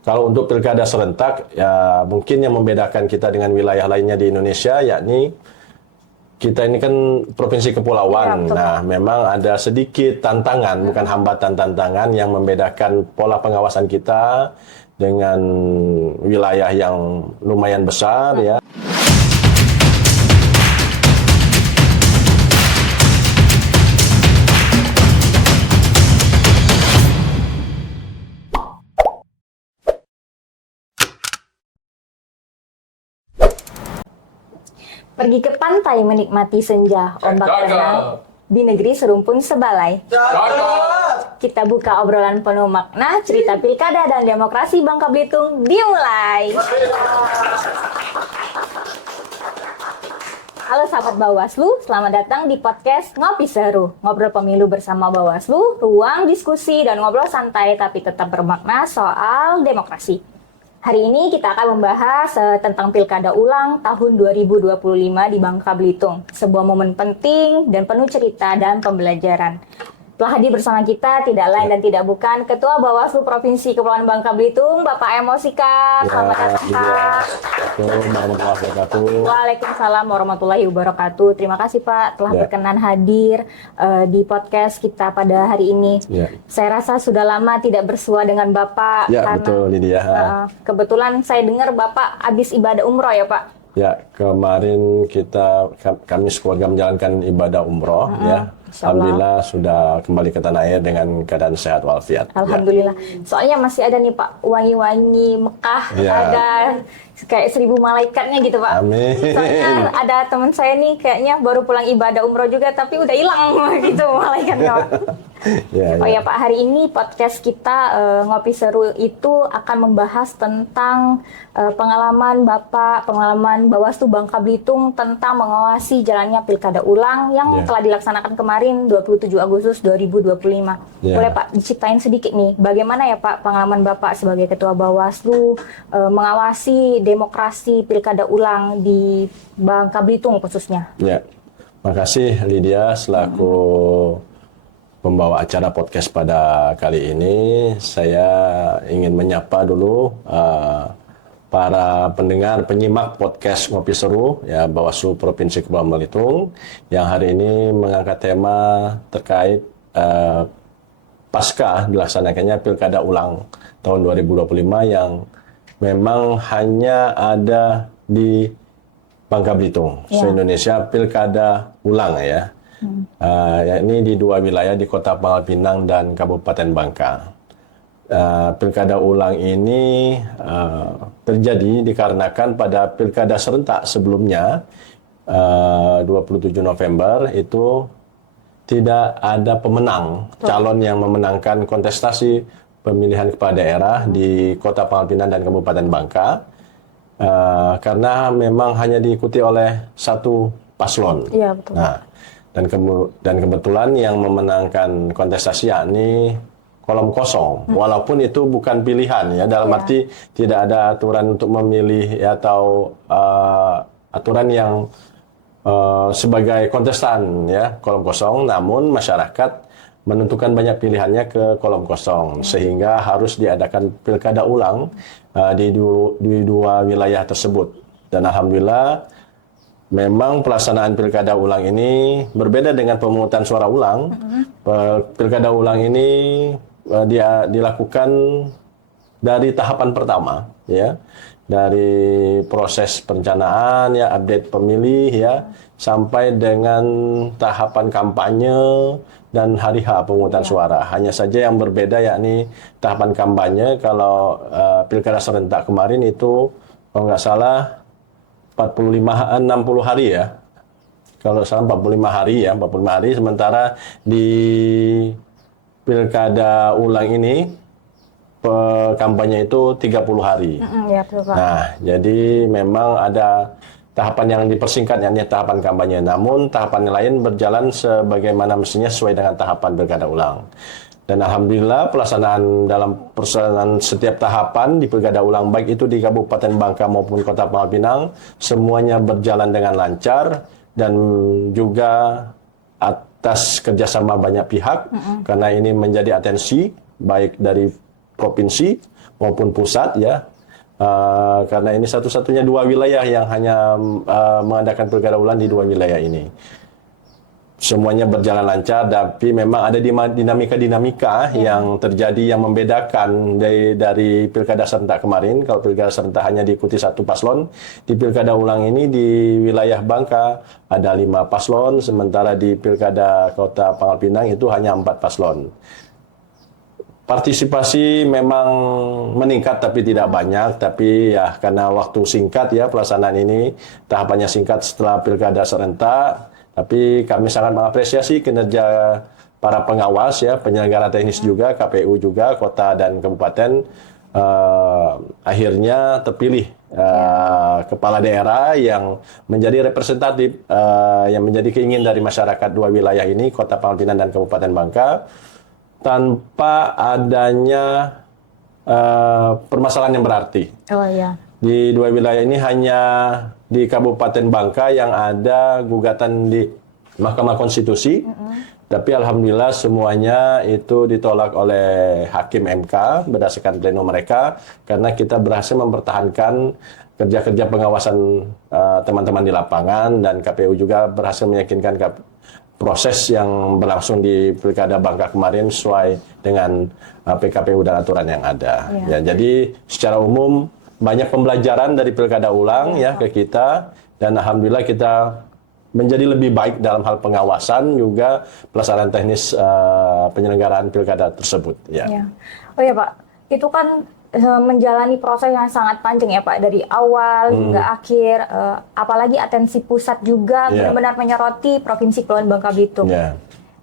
Kalau untuk pilkada serentak, ya mungkin yang membedakan kita dengan wilayah lainnya di Indonesia, yakni kita ini kan provinsi kepulauan. Ya, nah, memang ada sedikit tantangan, bukan hambatan, tantangan yang membedakan pola pengawasan kita dengan wilayah yang lumayan besar, ya. Pergi ke pantai menikmati senja, ombak tenang, di negeri serumpun sebalai. Kita buka obrolan penuh makna, cerita pilkada dan demokrasi Bangka Belitung dimulai. Halo sahabat Bawaslu, selamat datang di podcast Ngopi Seru. Ngobrol pemilu bersama Bawaslu, ruang diskusi dan ngobrol santai tapi tetap bermakna soal demokrasi. Hari ini kita akan membahas tentang Pilkada Ulang tahun 2025 di Bangka Belitung. Sebuah momen penting dan penuh cerita dan pembelajaran. Telah hadir bersama kita tidak lain dan tidak bukan Ketua Bawaslu Provinsi Kepulauan Bangka Belitung, Bapak M. Mosika. Selamat datang, Pak. Waalaikumsalam warahmatullahi wabarakatuh. Terima kasih, Pak, telah berkenan hadir di podcast kita pada hari ini. Saya rasa sudah lama tidak bersua dengan Bapak. Ya, karena, betul, Lydia. Kebetulan saya dengar Bapak habis ibadah umroh ya, Pak? Ya, kemarin kami sekeluarga menjalankan ibadah umroh, ya. Alhamdulillah sudah kembali ke tanah air dengan keadaan sehat walafiat. Alhamdulillah. Ya. Soalnya masih ada nih Pak, wangi-wangi Mekah, ada kayak 1000 malaikatnya gitu Pak. Amin. Soalnya ada teman saya nih kayaknya baru pulang ibadah umroh juga tapi udah hilang gitu malaikatnya Pak. Oh ya Pak, hari ini podcast kita Ngopi Seru itu akan membahas tentang pengalaman Bapak, pengalaman Bawaslu Bangka Belitung tentang mengawasi jalannya Pilkada Ulang yang telah dilaksanakan kemarin 27 Agustus 2025. Boleh Pak diceritain sedikit nih, bagaimana ya Pak pengalaman Bapak sebagai Ketua Bawaslu mengawasi demokrasi Pilkada Ulang di Bangka Belitung khususnya? Ya, makasih Lydia selaku pembawa acara podcast pada kali ini. Saya ingin menyapa dulu para pendengar, penyimak podcast Ngopi Seru, ya, Bawaslu Provinsi Kepulauan Belitung, yang hari ini mengangkat tema terkait pasca dilaksanakannya Pilkada Ulang tahun 2025 yang memang hanya ada di Bangka Belitung. Se-Indonesia Pilkada Ulang, ya. Yakni di dua wilayah di Kota Pangkal Pinang dan Kabupaten Bangka. Pilkada Ulang ini terjadi dikarenakan pada pilkada serentak sebelumnya 27 November itu tidak ada pemenang, calon yang memenangkan kontestasi pemilihan kepala daerah di Kota Pangkal Pinang dan Kabupaten Bangka karena memang hanya diikuti oleh satu paslon. Iya, betul. Nah, dan kebetulan yang memenangkan kontestasi yakni kolom kosong, walaupun itu bukan pilihan, ya, dalam arti tidak ada aturan untuk memilih, ya, atau aturan yang sebagai kontestan, ya, kolom kosong, namun masyarakat menentukan banyak pilihannya ke kolom kosong, sehingga harus diadakan pilkada ulang di dua wilayah tersebut. Dan alhamdulillah memang pelaksanaan pilkada ulang ini berbeda dengan pemungutan suara ulang. Pilkada ulang ini dilakukan dari tahapan pertama, ya, dari proses perencanaan, ya, update pemilih, ya, sampai dengan tahapan kampanye dan hari H pemungutan suara. Hanya saja yang berbeda yakni tahapan kampanye kalau pilkada serentak kemarin itu kalau nggak salah 60 hari, ya. Kalau salah 45 hari, ya, 45 hari, sementara di pilkada ulang ini kampanye itu 30 hari. Ya, betul, Pak. Nah, jadi memang ada tahapan yang dipersingkat, yakni tahapan kampanye. Namun tahapan lain berjalan sebagaimana mestinya sesuai dengan tahapan pilkada ulang. Dan alhamdulillah pelaksanaan setiap tahapan di pilkada ulang, baik itu di Kabupaten Bangka maupun Kota Pangkal Pinang, semuanya berjalan dengan lancar dan juga atas kerjasama banyak pihak, karena ini menjadi atensi baik dari provinsi maupun pusat ya. Karena ini satu-satunya 2 wilayah yang hanya mengadakan pilkada ulang di 2 wilayah ini. Semuanya berjalan lancar, tapi memang ada dinamika-dinamika yang terjadi yang membedakan dari pilkada serentak kemarin. Kalau pilkada serentak hanya diikuti 1 paslon, di pilkada ulang ini di wilayah Bangka ada 5 paslon, sementara di pilkada Kota Pangkal Pinang itu hanya 4 paslon. Partisipasi memang meningkat tapi tidak banyak, tapi ya karena waktu singkat ya pelaksanaan ini, tahapannya singkat setelah pilkada serentak. Tapi kami sangat mengapresiasi kinerja para pengawas ya, penyelenggara teknis juga, KPU juga, kota dan kabupaten akhirnya terpilih kepala daerah yang menjadi representatif, yang menjadi keinginan dari masyarakat 2 wilayah ini, Kota Pangkal Pinang dan Kabupaten Bangka, tanpa adanya permasalahan yang berarti. Oh iya. Di 2 wilayah ini hanya di Kabupaten Bangka yang ada gugatan di Mahkamah Konstitusi, tapi alhamdulillah semuanya itu ditolak oleh Hakim MK berdasarkan pleno mereka, karena kita berhasil mempertahankan kerja-kerja pengawasan teman-teman di lapangan, dan KPU juga berhasil meyakinkan proses yang berlangsung di Pilkada Bangka kemarin sesuai dengan PKPU dan aturan yang ada. Ya, jadi secara umum banyak pembelajaran dari pilkada ulang ya ke kita, dan alhamdulillah kita menjadi lebih baik dalam hal pengawasan juga pelaksanaan teknis penyelenggaraan pilkada tersebut. Ya. Oh ya Pak, itu kan menjalani proses yang sangat panjang ya Pak, dari awal hingga akhir, apalagi atensi pusat juga benar-benar menyoroti Provinsi Kepulauan Bangka Belitung.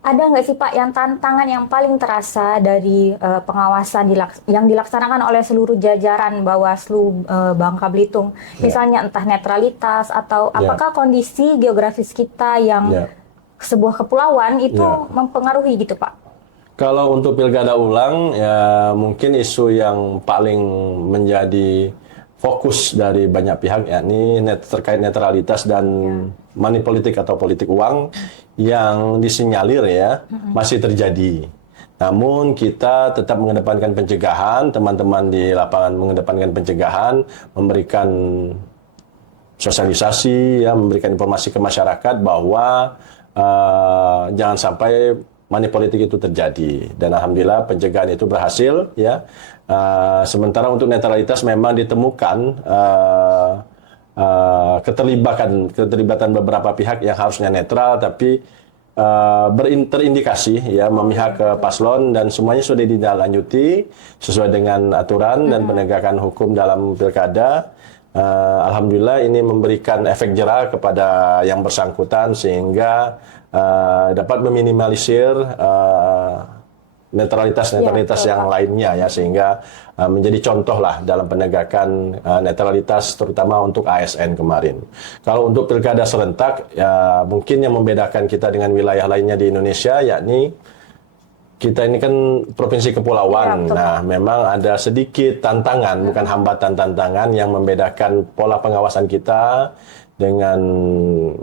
Ada nggak sih Pak yang tantangan yang paling terasa dari pengawasan yang dilaksanakan oleh seluruh jajaran Bawaslu Bangka Belitung? Misalnya entah netralitas atau apakah kondisi geografis kita yang sebuah kepulauan itu mempengaruhi gitu Pak? Kalau untuk pilkada ulang, ya mungkin isu yang paling menjadi fokus dari banyak pihak, yakni terkait netralitas dan money politik atau politik uang yang disinyalir ya masih terjadi. Namun kita tetap mengedepankan pencegahan, teman-teman di lapangan mengedepankan pencegahan, memberikan sosialisasi, ya, memberikan informasi ke masyarakat bahwa jangan sampai money politik itu terjadi, dan alhamdulillah pencegahan itu berhasil ya. Sementara untuk netralitas memang ditemukan keterlibatan beberapa pihak yang harusnya netral tapi terindikasi ya memihak ke paslon, dan semuanya sudah ditindaklanjuti sesuai dengan aturan dan penegakan hukum dalam pilkada. Alhamdulillah ini memberikan efek jera kepada yang bersangkutan sehingga dapat meminimalisir netralitas yang lainnya ya, sehingga menjadi contoh lah dalam penegakan netralitas terutama untuk ASN kemarin. Kalau untuk pilkada serentak ya mungkin yang membedakan kita dengan wilayah lainnya di Indonesia yakni kita ini kan provinsi kepulauan. Nah, memang ada sedikit tantangan, bukan hambatan, tantangan yang membedakan pola pengawasan kita dengan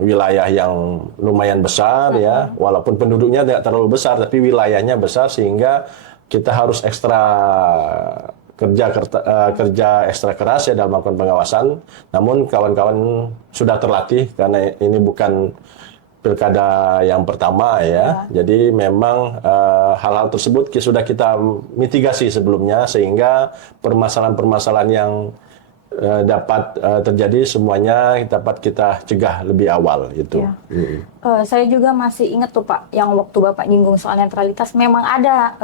wilayah yang lumayan besar ya, walaupun penduduknya tidak terlalu besar tapi wilayahnya besar, sehingga kita harus kerja ekstra keras ya dalam melakukan pengawasan. Namun kawan-kawan sudah terlatih karena ini bukan pilkada yang pertama ya. Jadi memang hal-hal tersebut sudah kita mitigasi sebelumnya, sehingga permasalahan-permasalahan yang dapat terjadi semuanya dapat kita cegah lebih awal itu. Saya juga masih ingat tuh Pak, yang waktu Bapak nyinggung soal netralitas, memang ada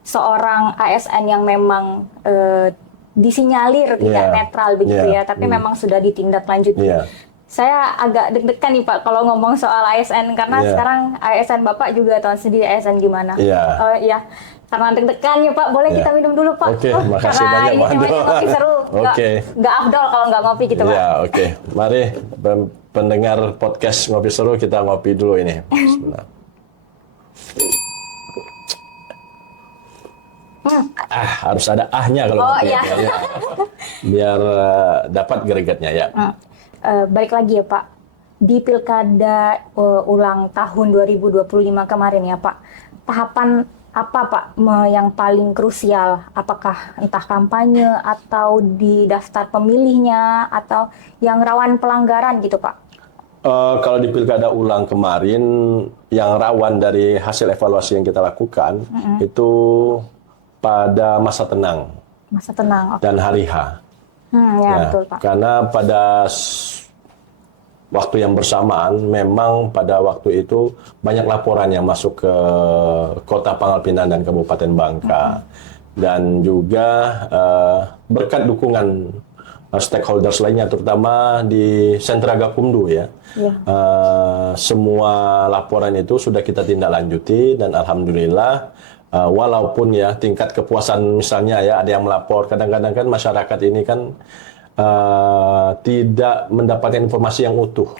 seorang ASN yang memang disinyalir tidak netral begitu ya, tapi memang sudah ditindaklanjuti. Saya agak deg-degan nih Pak kalau ngomong soal ASN, karena sekarang ASN Bapak juga tahu sendiri ASN gimana. Karena deg-degan ya Pak, boleh kita minum dulu Pak. Oke, makasih banyak Pak. Karena ini ngopi seru, nggak afdol kalau nggak ngopi gitu Pak. Mari pendengar podcast Ngopi Seru, kita ngopi dulu ini. Bismillah. Harus ada ahnya kalau ngopi. Biar dapat gregetnya ya. Balik lagi ya Pak, di pilkada ulang tahun 2025 kemarin ya Pak, tahapan apa Pak yang paling krusial? Apakah entah kampanye atau di daftar pemilihnya atau yang rawan pelanggaran gitu Pak? Kalau di pilkada ulang kemarin, yang rawan dari hasil evaluasi yang kita lakukan itu pada masa tenang Masa tenang. Oke. dan hari H. Ya, betul Pak. Karena pada waktu yang bersamaan, memang pada waktu itu banyak laporan yang masuk ke Kota Pangkal Pinang dan Kabupaten Bangka. Dan juga berkat dukungan stakeholders lainnya, terutama di Sentra Gakumdu ya. Semua laporan itu sudah kita tindak lanjuti dan alhamdulillah walaupun ya tingkat kepuasan misalnya ya ada yang melapor, kadang-kadang kan masyarakat ini kan tidak mendapatkan informasi yang utuh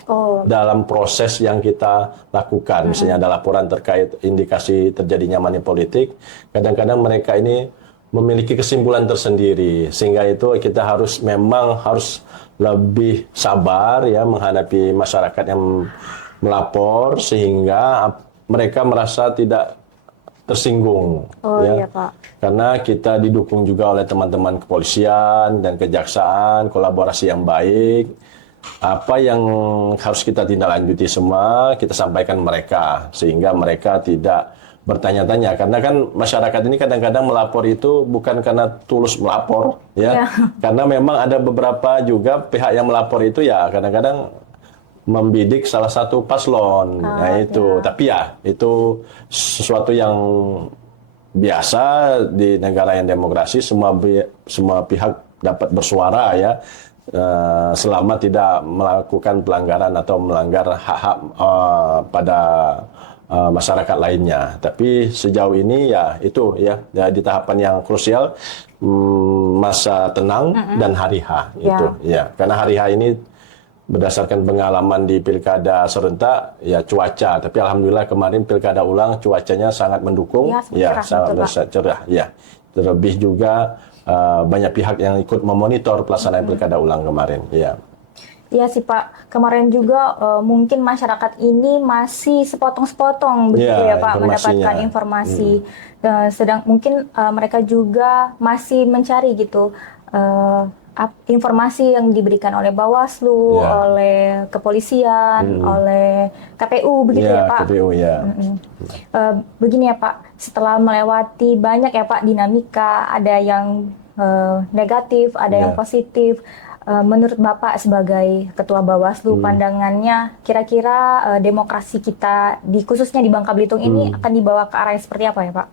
dalam proses yang kita lakukan. Misalnya ada laporan terkait indikasi terjadinya money politik, kadang-kadang mereka ini memiliki kesimpulan tersendiri, sehingga itu kita memang harus lebih sabar ya menghadapi masyarakat yang melapor, sehingga mereka merasa tidak tersinggung. Iya Pak. Karena kita didukung juga oleh teman-teman kepolisian dan kejaksaan, kolaborasi yang baik. Apa yang harus kita tindak lanjuti semua, kita sampaikan mereka, sehingga mereka tidak bertanya-tanya. Karena kan masyarakat ini kadang-kadang melapor itu bukan karena tulus melapor, ya. Karena memang ada beberapa juga pihak yang melapor itu ya kadang-kadang membidik salah satu paslon. Tapi ya itu sesuatu yang biasa di negara yang demokrasi, semua pihak dapat bersuara ya, selama tidak melakukan pelanggaran atau melanggar hak-hak pada masyarakat lainnya. Tapi sejauh ini ya itu ya di tahapan yang krusial, masa tenang dan hari H itu ya. Karena hari H ini berdasarkan pengalaman di pilkada serentak ya cuaca, tapi alhamdulillah kemarin pilkada ulang cuacanya sangat mendukung, sangat cerah ya. Terlebih juga banyak pihak yang ikut memonitor pelaksanaan pilkada ulang kemarin ya. Iya sih Pak, kemarin juga mungkin masyarakat ini masih sepotong-sepotong begitu ya Pak mendapatkan informasi. Sedang mungkin mereka juga masih mencari gitu informasi yang diberikan oleh Bawaslu, oleh kepolisian, oleh KPU begitu ya Pak. KPU ya. Begini ya Pak, setelah melewati banyak ya Pak dinamika, ada yang negatif, ada yang positif. Menurut Bapak sebagai Ketua Bawaslu, pandangannya kira-kira demokrasi kita khususnya di Bangka Belitung ini akan dibawa ke arah yang seperti apa ya Pak?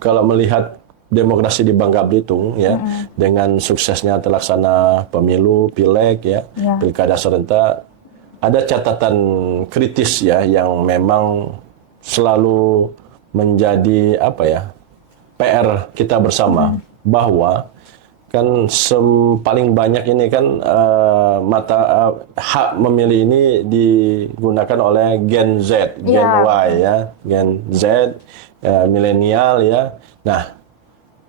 Kalau melihat demokrasi di Bangka Belitung ya, dengan suksesnya terlaksana pemilu, pileg ya, pilkada serentak, ada catatan kritis ya yang memang selalu menjadi PR kita bersama, bahwa kan paling banyak ini kan hak memilih ini digunakan oleh Gen Z, Gen Y ya, Gen Z, milenial ya. Nah,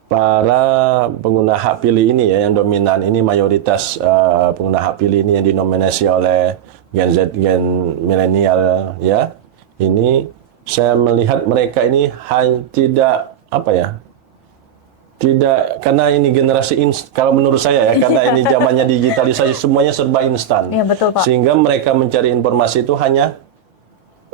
para pengguna hak pilih ini ya, yang dominan ini mayoritas pengguna hak pilih ini yang dinominasi oleh Gen Z, Gen milenial ya. Ini saya melihat mereka ini tidak, karena ini generasi kalau menurut saya ya, karena ini zamannya digitalisasi, semuanya serba instan. Iya, betul, Pak. Sehingga mereka mencari informasi itu hanya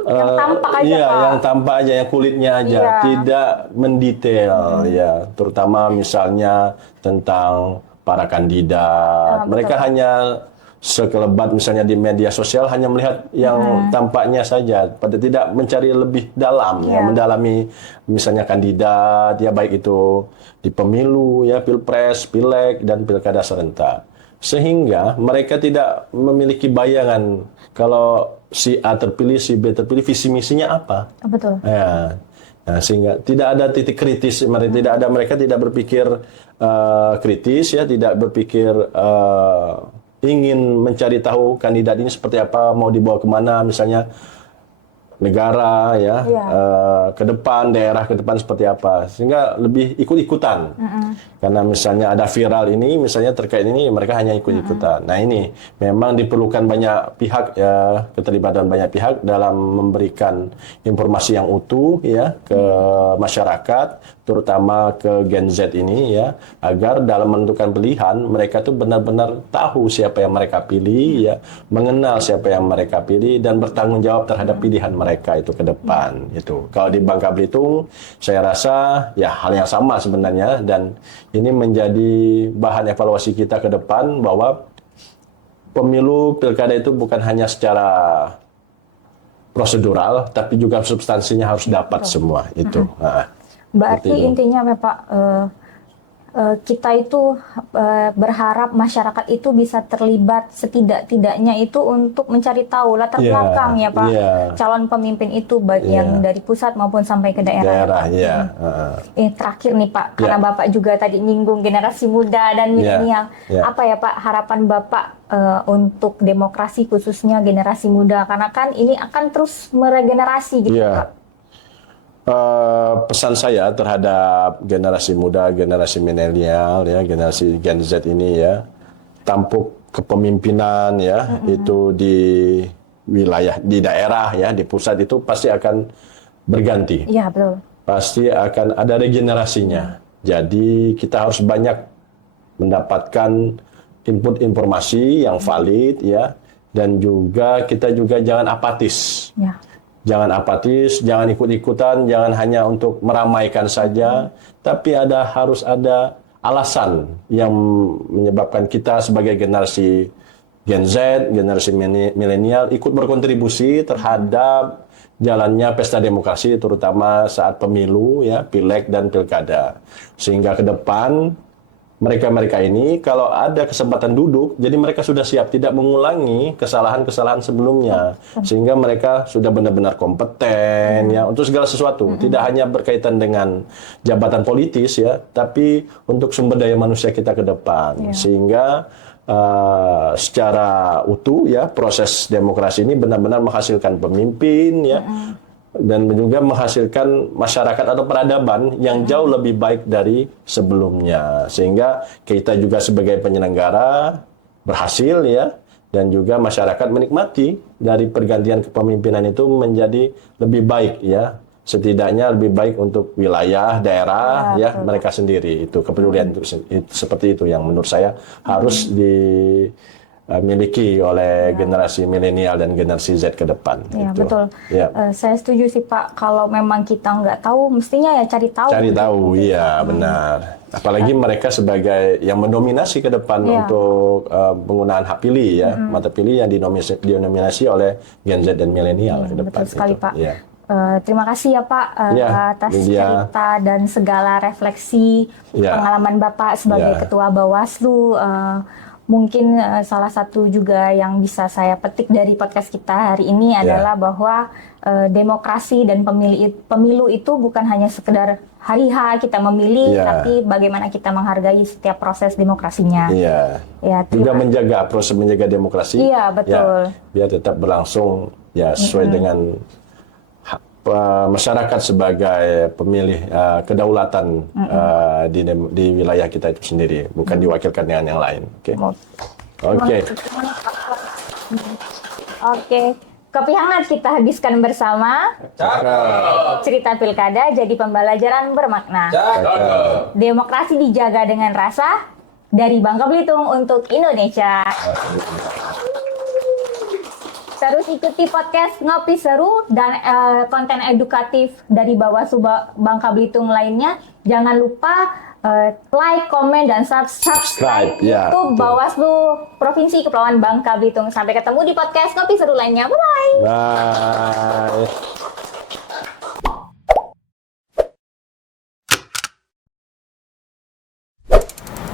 yang tampak aja, Pak. yang tampak aja, yang kulitnya aja, tidak mendetail ya, terutama misalnya tentang para kandidat. Mereka hanya sekelebat misalnya di media sosial hanya melihat yang tampaknya saja, pada tidak mencari lebih dalam ya, mendalami misalnya kandidat ya, baik itu di pemilu ya, pilpres, pileg dan pilkada serentak. Sehingga mereka tidak memiliki bayangan kalau si A terpilih, si B terpilih, visi misinya apa. Betul. Ya. Nah, sehingga tidak ada titik kritis, mereka tidak berpikir kritis ya, tidak berpikir ingin mencari tahu kandidat ini seperti apa, mau dibawa kemana misalnya. negara ya, ke depan, daerah ke depan seperti apa, sehingga lebih ikut-ikutan. Karena misalnya ada viral ini, misalnya terkait ini, mereka hanya ikut-ikutan. Nah ini memang diperlukan banyak pihak ya, keterlibatan banyak pihak dalam memberikan informasi yang utuh ya ke masyarakat, terutama ke Gen Z ini ya, agar dalam menentukan pilihan mereka tuh benar-benar tahu siapa yang mereka pilih ya, mengenal siapa yang mereka pilih dan bertanggung jawab terhadap pilihan mereka itu ke depan. Itu kalau di Bangka Belitung saya rasa ya hal yang sama sebenarnya, dan ini menjadi bahan evaluasi kita ke depan bahwa pemilu pilkada itu bukan hanya secara prosedural, tapi juga substansinya harus dapat semua itu. Berarti intinya Pak, kita itu berharap masyarakat itu bisa terlibat setidak-tidaknya itu untuk mencari tahu latar belakang ya Pak, calon pemimpin itu baik yang dari pusat maupun sampai ke daerah. Terakhir nih Pak, karena Bapak juga tadi nyinggung generasi muda dan milenial, apa ya Pak harapan Bapak untuk demokrasi khususnya generasi muda, karena kan ini akan terus meregenerasi gitu Pak. Pesan saya terhadap generasi muda, generasi milenial, ya, generasi Gen Z ini ya, tampuk kepemimpinan ya, itu di wilayah, di daerah ya, di pusat itu pasti akan berganti. Iya betul. Pasti akan ada regenerasinya. Jadi kita harus banyak mendapatkan input informasi yang valid ya, dan juga kita juga jangan apatis. Ya. Jangan apatis, jangan ikut-ikutan, jangan hanya untuk meramaikan saja, tapi harus ada alasan yang menyebabkan kita sebagai generasi Gen Z, generasi milenial ikut berkontribusi terhadap jalannya pesta demokrasi, terutama saat pemilu, ya, pileg dan pilkada. Sehingga ke depan mereka ini kalau ada kesempatan duduk, jadi mereka sudah siap tidak mengulangi kesalahan-kesalahan sebelumnya, sehingga mereka sudah benar-benar kompeten ya untuk segala sesuatu, tidak hanya berkaitan dengan jabatan politis ya, tapi untuk sumber daya manusia kita ke depan, sehingga secara utuh ya proses demokrasi ini benar-benar menghasilkan pemimpin ya. Dan juga menghasilkan masyarakat atau peradaban yang jauh lebih baik dari sebelumnya, sehingga kita juga sebagai penyelenggara berhasil ya, dan juga masyarakat menikmati dari pergantian kepemimpinan itu menjadi lebih baik ya, setidaknya lebih baik untuk wilayah daerah ya mereka sendiri. Itu kepedulian itu seperti itu yang menurut saya harus dimiliki oleh generasi milenial dan generasi Z ke depan. Ya, betul. Ya. Saya setuju sih Pak, kalau memang kita nggak tahu, mestinya ya cari tahu. Cari tahu, iya benar. Apalagi mereka sebagai yang mendominasi ke depan untuk penggunaan hak pilih ya, mata pilih yang dinominasi oleh Gen Z dan milenial ke depan. Betul sekali Pak. Ya. Terima kasih ya Pak atas cerita dan segala refleksi pengalaman Bapak sebagai Ketua Bawaslu. Mungkin salah satu juga yang bisa saya petik dari podcast kita hari ini adalah bahwa demokrasi dan pemilu itu bukan hanya sekedar hari H kita memilih, tapi bagaimana kita menghargai setiap proses demokrasinya. Juga menjaga proses menjaga demokrasi. Iya, betul. Biar tetap berlangsung ya sesuai dengan masyarakat sebagai pemilih kedaulatan di wilayah kita itu sendiri, bukan diwakilkan dengan yang lain. Oke. Kopi hangat kita habiskan bersama. Cerita pilkada jadi pembelajaran bermakna. Demokrasi dijaga dengan rasa, dari Bangka Belitung untuk Indonesia. Terus ikuti podcast Ngopi Seru dan konten edukatif dari Bawaslu Bangka Belitung lainnya. Jangan lupa like, komen, dan subscribe YouTube Bawaslu Provinsi Kepulauan Bangka Belitung. Sampai ketemu di podcast Ngopi Seru lainnya. Bye-bye.